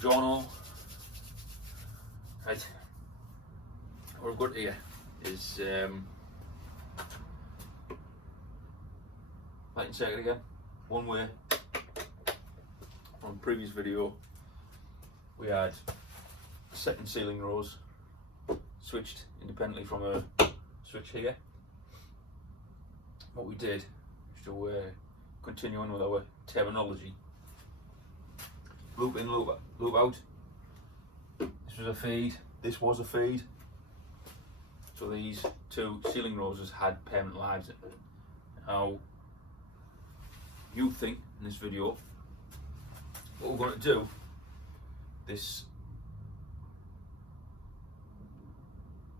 Buongiorno. Right, what I've got here is lighting circuit again, one way. On the previous video we had second ceiling rows switched independently from a switch here. What we did, just to continue on with our terminology, loop in, loop out. This was a feed, this was a feed. So these two ceiling roses had permanent lives in it. Now, new thing in this video, what we're going to do, this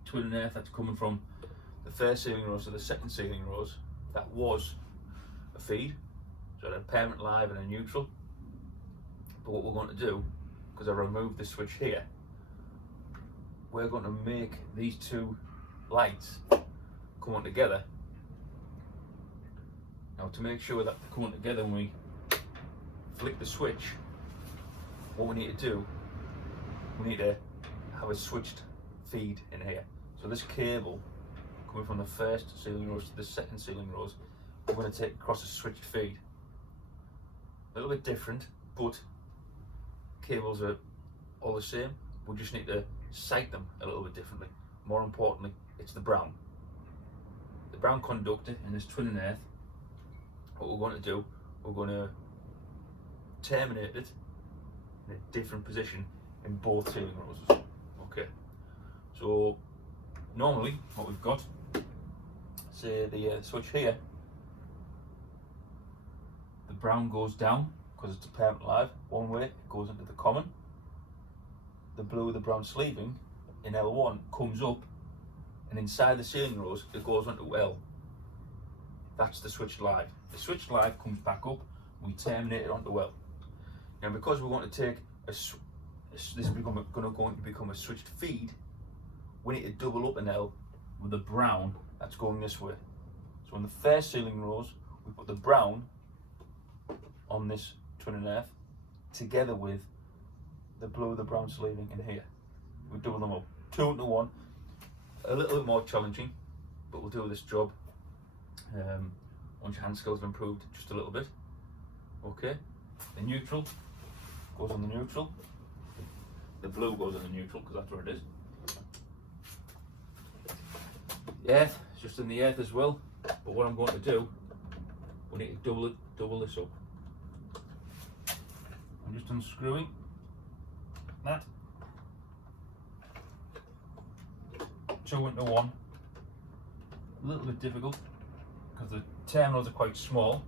twin and earth that's coming from the first ceiling rose to the second ceiling rose, that was a feed, so it had a permanent live and a neutral. But what we're going to do, because I removed the switch here, we're going to make these two lights come on together. Now, to make sure that they come on together when we flick the switch, what we need to do, we need to have a switched feed in here. So this cable coming from the first ceiling rose to the second ceiling rose, we're going to take across a switched feed. A little bit different, but cables are all the same. We just need to sight them a little bit differently. More importantly, it's the brown conductor in this twin and earth. What we're going to do, we're going to terminate it in a different position in both ceiling roses. Okay, so normally what we've got, say the switch here, the brown goes down because it's a permanent live one way, it goes into the common. The blue, the brown sleeving in L1 comes up, and inside the ceiling rose it goes onto L. That's the switched live. The switched live comes back up, we terminate it onto L. Now, because we want to take this is going to become a switched feed, we need to double up an L with the brown that's going this way. So in the first ceiling rose, we put the brown on this twin and earth together with the blue, the brown sleeving in here. We double them up, 2 into 1. A little bit more challenging, but we'll do this job once your hand skills have improved just a little bit. Okay, the neutral goes on the neutral, the blue goes on the neutral because that's where it is. The earth is just in the earth as well, but what I'm going to do, we need to double this up. I'm just unscrewing that, 2 into 1. A little bit difficult because the terminals are quite small.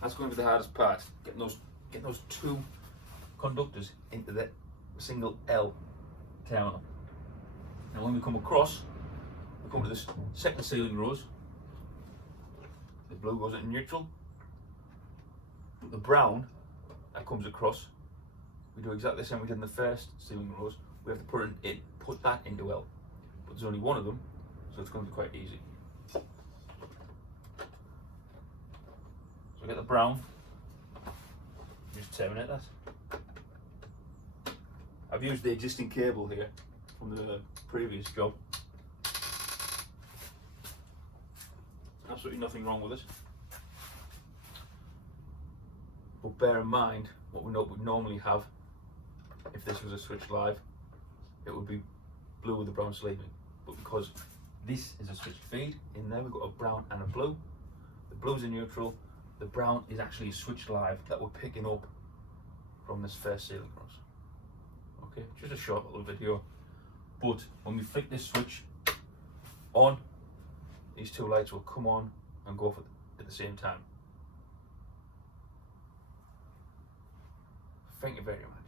That's going to be the hardest part, getting those two conductors into the single L terminal. Now when we come across, we come to this second ceiling rose, the blue goes into neutral, the brown that comes across, we do exactly the same we did in the first ceiling rose. We have to put that into L, but there's only one of them, so it's going to be quite easy. So we get the brown, just terminate that. I've used the existing cable here from the previous job. Absolutely nothing wrong with it. But bear in mind, what we would normally have, if this was a switch live, it would be blue with the brown sleeving. But because this is a switched feed, in there we've got a brown and a blue. The blue's a neutral, the brown is actually a switched live that we're picking up from this first ceiling rose. Okay, just a short little video. But when we flick this switch on, these two lights will come on and go off at the same time. Thank you very much.